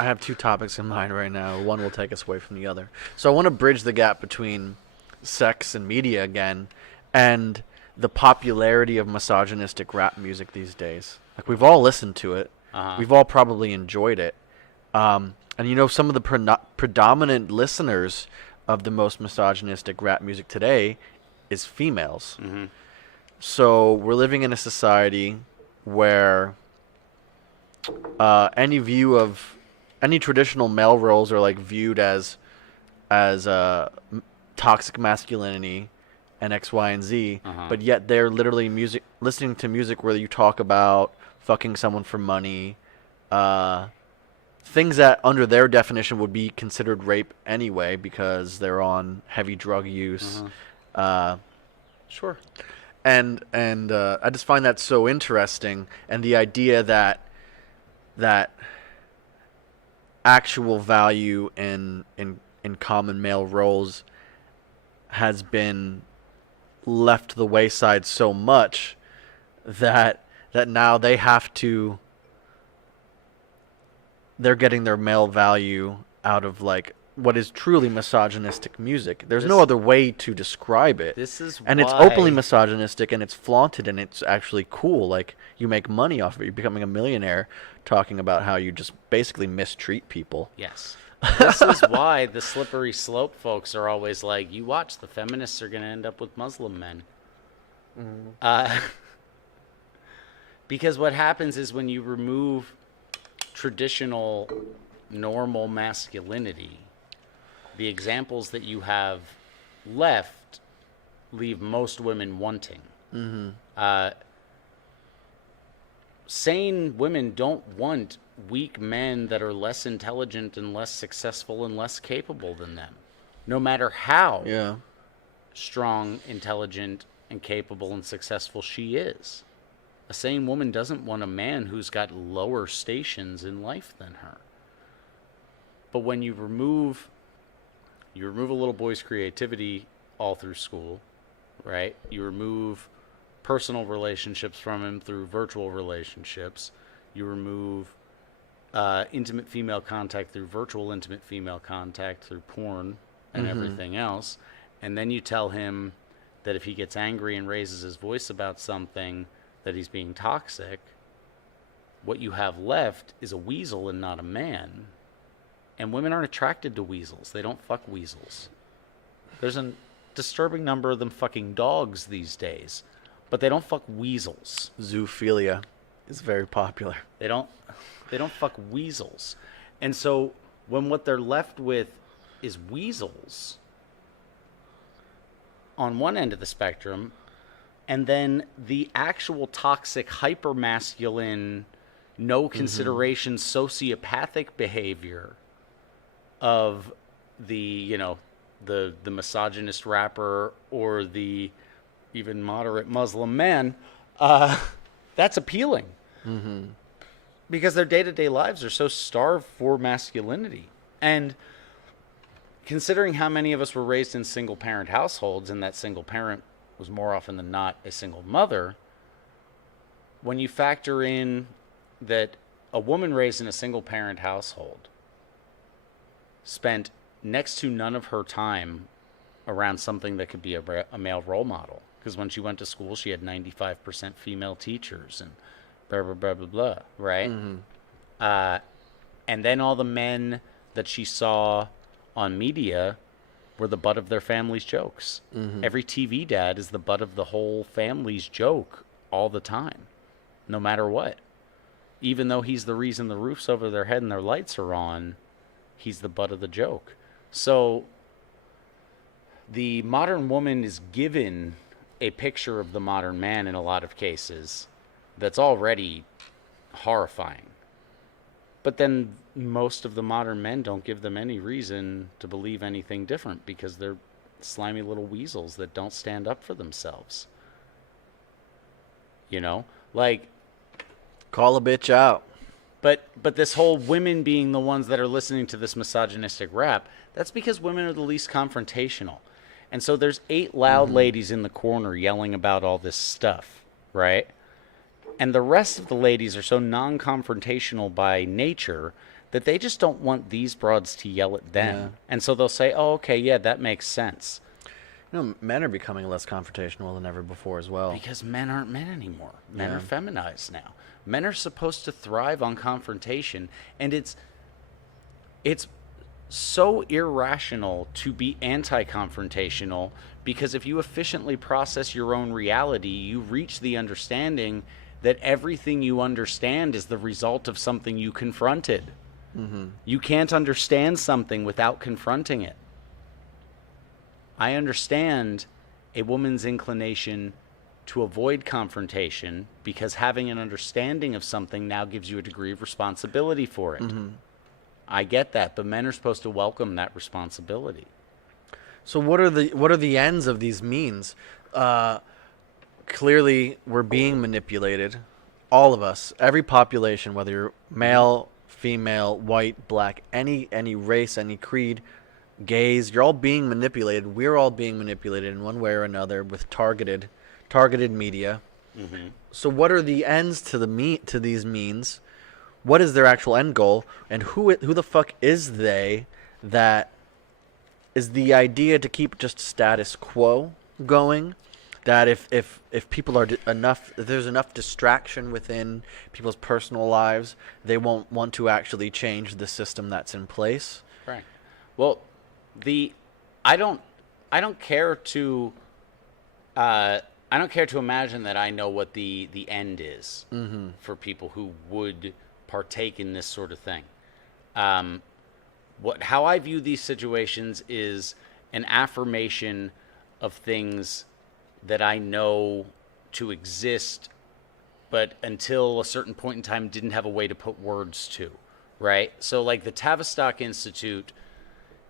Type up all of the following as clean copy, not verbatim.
I have two topics in mind right now. One will take us away from the other. So I want to bridge the gap between sex and media again, and the popularity of misogynistic rap music these days. Like we've all listened to it, we've all probably enjoyed it, and some of the predominant listeners of the most misogynistic rap music today is females. Mm-hmm. So we're living in a society where any traditional male roles are like viewed as toxic masculinity and X, Y, and Z, but yet they're literally listening to music where you talk about fucking someone for money, things that under their definition would be considered rape anyway because they're on heavy drug use. Sure. And I just find that so interesting, and the idea that actual value in common male roles has been left to the wayside so much that now they're getting their male value out of like what is truly misogynistic music. There's no other way to describe it. It's openly misogynistic, and it's flaunted, and it's actually cool. Like, you make money off of it. You're becoming a millionaire talking about how you just basically mistreat people. Yes. This is why the slippery slope folks are always like, you watch, the feminists are going to end up with Muslim men. Because what happens is when you remove traditional normal masculinity, the examples that you have left leave most women wanting. Sane women don't want weak men that are less intelligent and less successful and less capable than them, no matter how strong, intelligent, and capable and successful she is. A sane woman doesn't want a man who's got lower stations in life than her. But when you remove a little boy's creativity all through school, right? You remove personal relationships from him through virtual relationships. You remove intimate female contact through virtual intimate female contact through porn and everything else. And then you tell him that if he gets angry and raises his voice about something, that he's being toxic. What you have left is a weasel and not a man. And women aren't attracted to weasels. They don't fuck weasels. There's a disturbing number of them fucking dogs these days, but they don't fuck weasels. Zoophilia is very popular. They don't fuck weasels. And so when what they're left with is weasels on one end of the spectrum, and then the actual toxic, hyper-masculine, no consideration, sociopathic behavior of the misogynist rapper or the even moderate Muslim man, that's appealing. Because their day-to-day lives are so starved for masculinity. And considering how many of us were raised in single-parent households, and that single parent was more often than not a single mother, when you factor in that a woman raised in a single-parent household spent next to none of her time around something that could be a male role model. Because when she went to school, she had 95% female teachers and blah, blah, blah, blah, blah, right? And then all the men that she saw on media were the butt of their family's jokes. Every TV dad is the butt of the whole family's joke all the time, no matter what. Even though he's the reason the roof's over their head and their lights are on, he's the butt of the joke. So the modern woman is given a picture of the modern man in a lot of cases that's already horrifying. But then most of the modern men don't give them any reason to believe anything different because they're slimy little weasels that don't stand up for themselves. You know? Like, call a bitch out. But this whole women being the ones that are listening to this misogynistic rap, that's because women are the least confrontational. And so there's 8 loud ladies in the corner yelling about all this stuff, right? And the rest of the ladies are so non-confrontational by nature that they just don't want these broads to yell at them. Yeah. And so they'll say, oh, okay, yeah, that makes sense. Men are becoming less confrontational than ever before as well. Because men aren't men anymore. Men Yeah. are feminized now. Men are supposed to thrive on confrontation, and it's so irrational to be anti-confrontational, because if you efficiently process your own reality, you reach the understanding that everything you understand is the result of something you confronted. Mm-hmm. You can't understand something without confronting it. I understand a woman's inclination to avoid confrontation because having an understanding of something now gives you a degree of responsibility for it. Mm-hmm. I get that, but men are supposed to welcome that responsibility. So what are the ends of these means? Clearly, we're being manipulated. All of us, every population, whether you're male, female, white, black, any race, any creed, gays, you're all being manipulated. We're all being manipulated in one way or another with targeted media. Mm-hmm. So what are the ends to these means? What is their actual end goal? And who the fuck is they? That is the idea to keep just status quo going. That if people are if there's enough distraction within people's personal lives, they won't want to actually change the system that's in place. Right. Well, I don't care to imagine that I know what the end is for people who would partake in this sort of thing. How I view these situations is an affirmation of things that I know to exist, but until a certain point in time didn't have a way to put words to, right? So like the Tavistock Institute,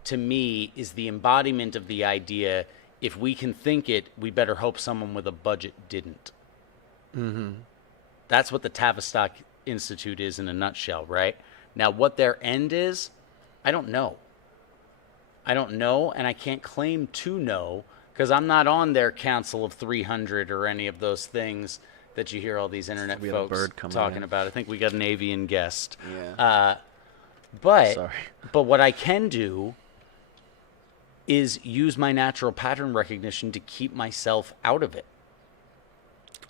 to me, is the embodiment of the idea, if we can think it, we better hope someone with a budget didn't. Mm-hmm. That's what the Tavistock Institute is in a nutshell, right? Now, what their end is, I don't know. I don't know, and I can't claim to know, because I'm not on their Council of 300 or any of those things that you hear all these internet We have a folks bird coming talking in. about. I think we got an avian guest. Yeah. Sorry. But what I can do is use my natural pattern recognition to keep myself out of it.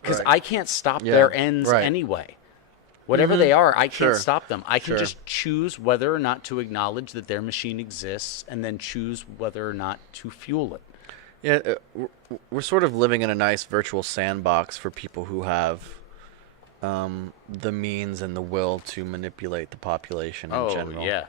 Because Right. I can't stop Yeah, their ends right. anyway. Whatever they are, I can't Sure. stop them. I can Sure. just choose whether or not to acknowledge that their machine exists, and then choose whether or not to fuel it. Yeah, we're sort of living in a nice virtual sandbox for people who have the means and the will to manipulate the population in general. yeah.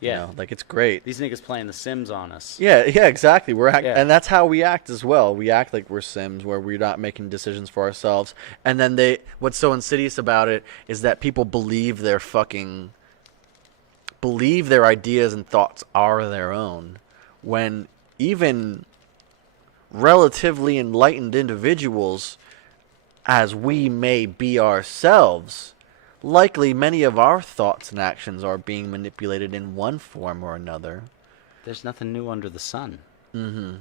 You Yeah. know, like, it's great. These niggas playing The Sims on us. Yeah, exactly. Yeah. And that's how we act as well. We act like we're Sims, where we're not making decisions for ourselves. And then what's so insidious about it is that people believe their ideas and thoughts are their own, when even relatively enlightened individuals, as we may be ourselves, likely many of our thoughts and actions are being manipulated in one form or another. There's nothing new under the sun. Mm-hmm.